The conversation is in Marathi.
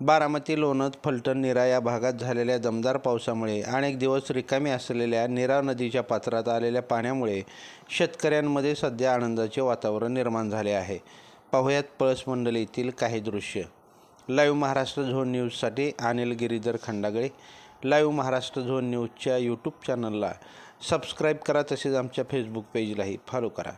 बारामती, लोणंद, फलटण, नीरा या भागात झालेल्या दमदार पावसामुळे अनेक दिवस रिकामी असलेल्या नीरा नदीच्या पात्रात आलेल्या पाण्यामुळे शेतकऱ्यांमध्ये सध्या आनंदाचे वातावरण निर्माण झाले आहे. पाहुयात पळसमंडलीतील काही दृश्य. लाईव्ह महाराष्ट्र झोन न्यूजसाठी अनिल गिरीधर खंडागळे. लाईव्ह महाराष्ट्र झोन न्यूजच्या यूट्यूब चॅनलला सबस्क्राईब करा, तसेच आमच्या फेसबुक पेजलाही फॉलो करा.